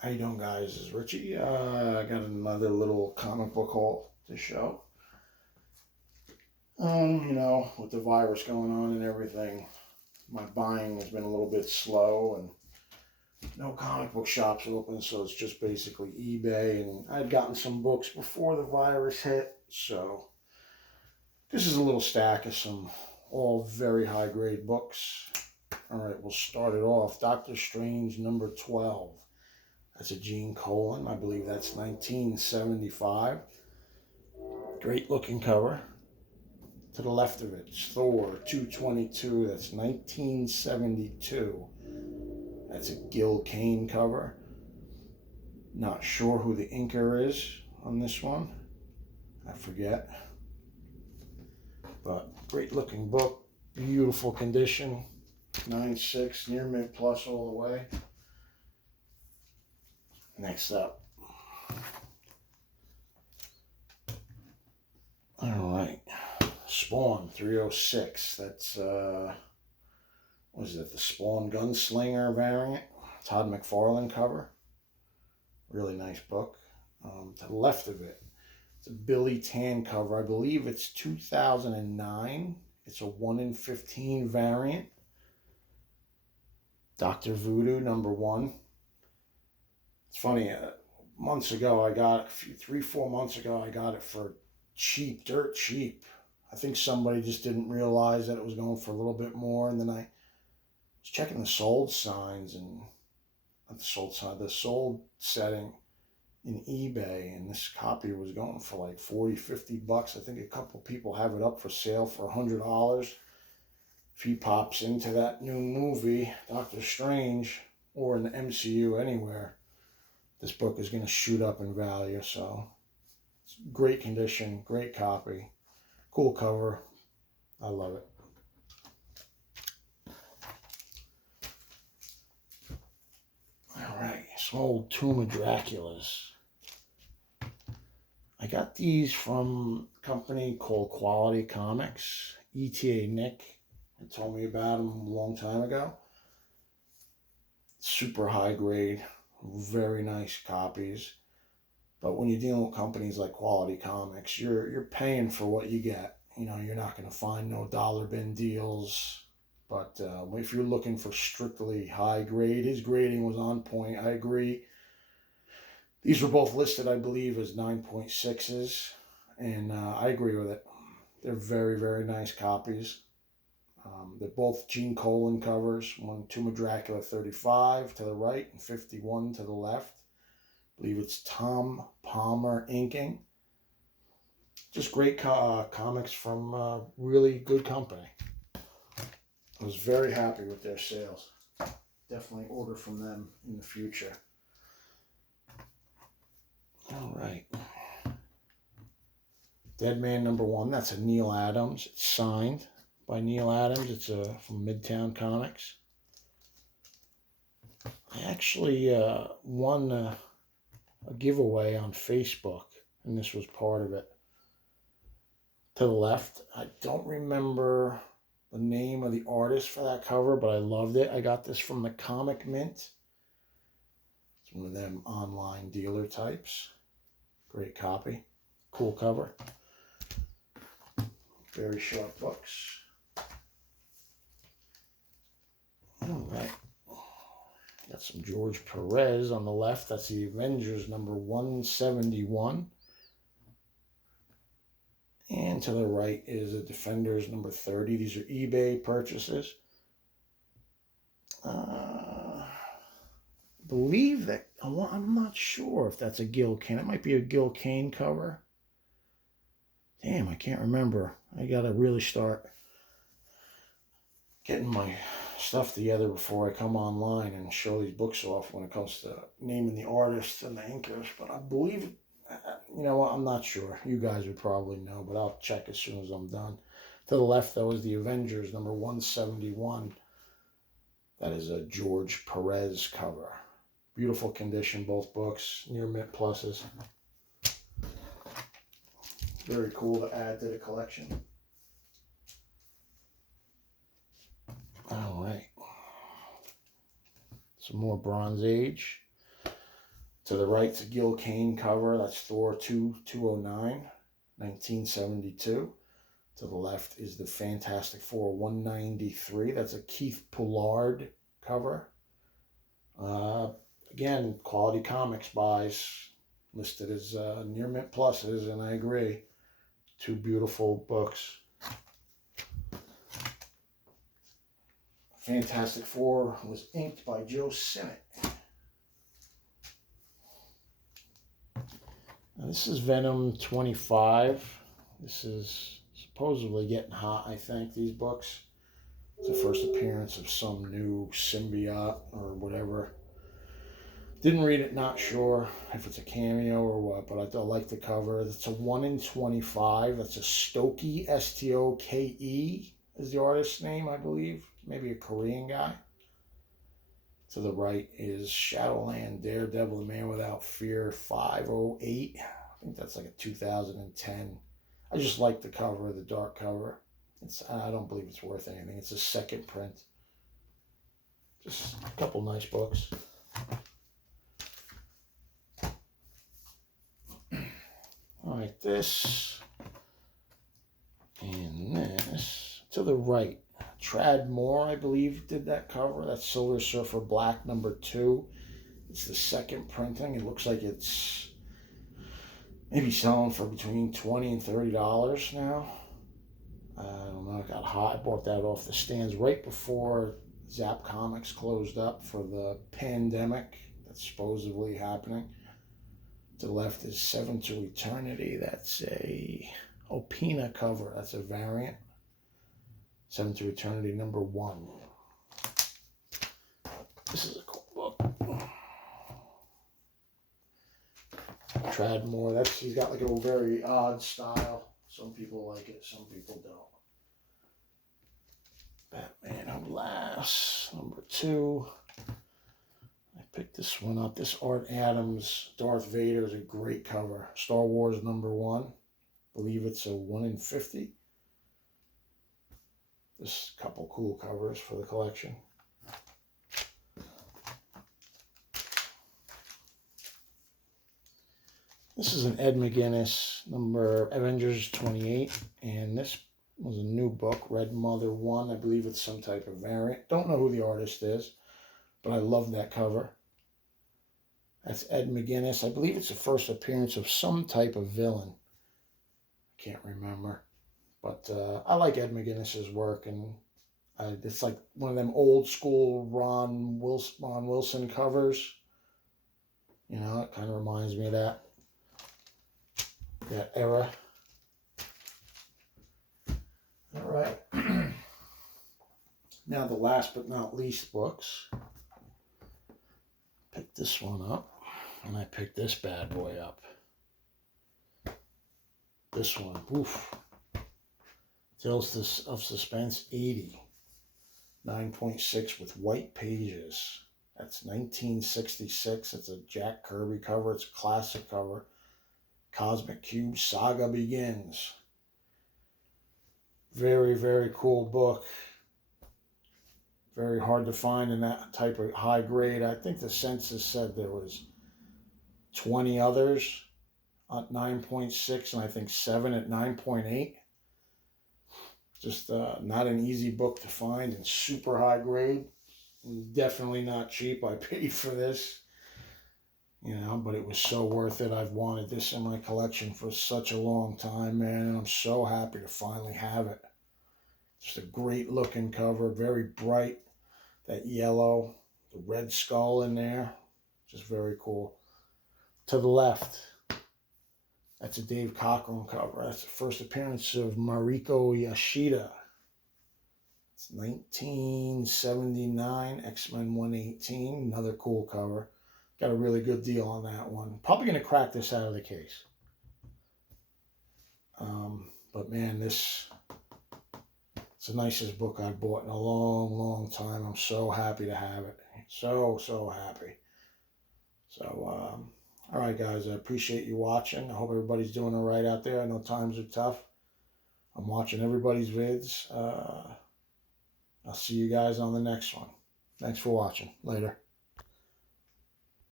How you doing, guys? This is Richie. I got another little comic book haul to show. With the virus going on and everything, my buying has been a little bit slow, and no comic book shops open, so it's just basically eBay. And I'd gotten some books before the virus hit, so this is a little stack of some all very high grade books. All right, we'll start it off. Doctor Strange number 12. That's a Gene Colan. I believe that's 1975. Great looking cover. To the left of it, it's Thor 222. That's 1972. That's a Gil Kane cover. Not sure who the inker is on this one. I forget. But great looking book. Beautiful condition. 9.6, near mint plus all the way. Next up. All right. Spawn 306. That's, what is it? The Spawn Gunslinger variant. Todd McFarlane cover. Really nice book. To the left of it, it's a Billy Tan cover. I believe it's 2009. It's a 1 in 15 variant. Dr. Voodoo number 1. It's funny, months ago I got it, 3-4 months ago I got it for cheap, dirt cheap. I think somebody just didn't realize that it was going for a little bit more, and then I was checking the sold signs, and not the sold sign, the sold setting in eBay, and this copy was going for like 40-50 bucks. I think a couple people have it up for sale for $100. If he pops into that new movie, Doctor Strange, or in the MCU anywhere, this book is going to shoot up in value. So it's great condition, great copy, cool cover. I love it. All right, some old Tomb of Draculas. I got these from a company called Quality Comics. ETA Nick told me about them a long time ago. Super high grade, very nice copies. But when you're dealing with companies like Quality Comics, you're paying for what you get. You know, you're not going to find no dollar bin deals. But if you're looking for strictly high grade, his grading was on point. I agree. These were both listed, I believe, as 9.6s, and I agree with it. They're very, very nice copies. They're both Gene Colan covers. One Tomb of Dracula 35 to the right and 51 to the left. I believe it's Tom Palmer inking. Just great comics from really good company. I was very happy with their sales. Definitely order from them in the future. All right. Dead Man number 1. That's a Neil Adams. It's signed by Neil Adams. It's from Midtown Comics. I actually won a giveaway on Facebook, and this was part of it. To the left, I don't remember the name of the artist for that cover, but I loved it. I got this from the Comic Mint. It's one of them online dealer types. Great copy. Cool cover. Very sharp books. All right. Got some George Perez on the left. That's the Avengers number 171. And to the right is the Defenders number 30. These are eBay purchases. I believe that, I'm not sure if that's a Gil Kane. It might be a Gil Kane cover. Damn, I can't remember. I gotta really start getting my stuff together before I come online and show these books off when it comes to naming the artists and the inkers. But I believe, you know what, I'm not sure. You guys would probably know, but I'll check as soon as I'm done. To the left, though, is the Avengers number 171. That is a George Perez cover. Beautiful condition, both books, near mint pluses. Very cool to add to the collection. All right. Some more Bronze Age. To the right, it's a Gil Kane cover. That's Thor 209, 1972. To the left is the Fantastic Four 193. That's a Keith Pollard cover. Again, Quality Comics buys listed as near mint pluses, and I agree. Two beautiful books. Fantastic Four was inked by Joe Sinnott. Now, this is Venom 25. This is supposedly getting hot, I think, these books. It's the first appearance of some new symbiote or whatever. Didn't read it, not sure if it's a cameo or what, but I like the cover. It's a 1 in 25. That's a Stoke, S-T-O-K-E is the artist's name, I believe. Maybe a Korean guy. To the right is Shadowland Daredevil the Man Without Fear 508. I think that's like a 2010. I just like the cover, the dark cover. I don't believe it's worth anything. It's a second print. Just a couple nice books. All right, this and this. To the right, Trad Moore, I believe, did that cover. That's Silver Surfer Black #2. It's the second printing. It looks like it's maybe selling for between $20 and $30 now. I don't know. It got hot. I bought that off the stands right before Zap Comics closed up for the pandemic that's supposedly happening. To the left is Seven to Eternity. That's a Opina cover. That's a variant. Seven to Eternity #1. This is a cool book. Trad Moore. He's got like a very odd style. Some people like it, some people don't. Batman Who Laughs #2. I picked this one up. This Art Adams Darth Vader is a great cover. Star Wars #1. I believe it's a 1 in 50. Just a couple cool covers for the collection. This is an Ed McGuinness Avengers 28, and this was a new book, Red Mother 1. I believe it's some type of variant. Don't know who the artist is, but I love that cover. That's Ed McGuinness. I believe it's the first appearance of some type of villain. I can't remember. But I like Ed McGuinness's work, and it's like one of them old school Ron Wilson covers. You know, it kind of reminds me of that era. All right. Now the last but not least books. Picked this one up, and I picked this bad boy up. This one, oof. Tales of Suspense 80. 9.6 with white pages. That's 1966. It's a Jack Kirby cover. It's a classic cover. Cosmic Cube Saga Begins. Very, very cool book. Very hard to find in that type of high grade. I think the census said there was 20 others at 9.6 and I think 7 at 9.8. Just not an easy book to find and super high grade. Definitely not cheap. I paid for this, you know, but it was so worth it. I've wanted this in my collection for such a long time, man, and I'm so happy to finally have it. Just a great looking cover, very bright. That yellow, the red skull in there, just very cool. To the left, that's a Dave Cockrum cover. That's the first appearance of Mariko Yashida. It's 1979, X-Men 118, another cool cover. Got a really good deal on that one. Probably going to crack this out of the case. But man, it's the nicest book I've bought in a long, long time. I'm so happy to have it. So happy. So, all right, guys, I appreciate you watching. I hope everybody's doing all right out there. I know times are tough. I'm watching everybody's vids. I'll see you guys on the next one. Thanks for watching. Later.